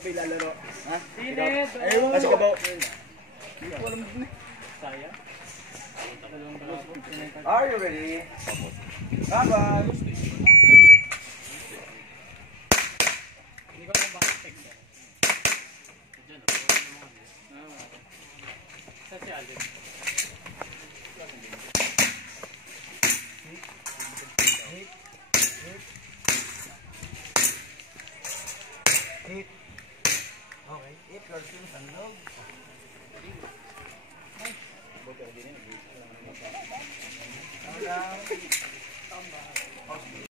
Sabi lalaro. Ha? Sine, Ayaw, kasi kabaw. Walang din eh. Saya. Are you ready? Bye-bye. Hindi ko lang bakit text. Diyan, sa si Alex.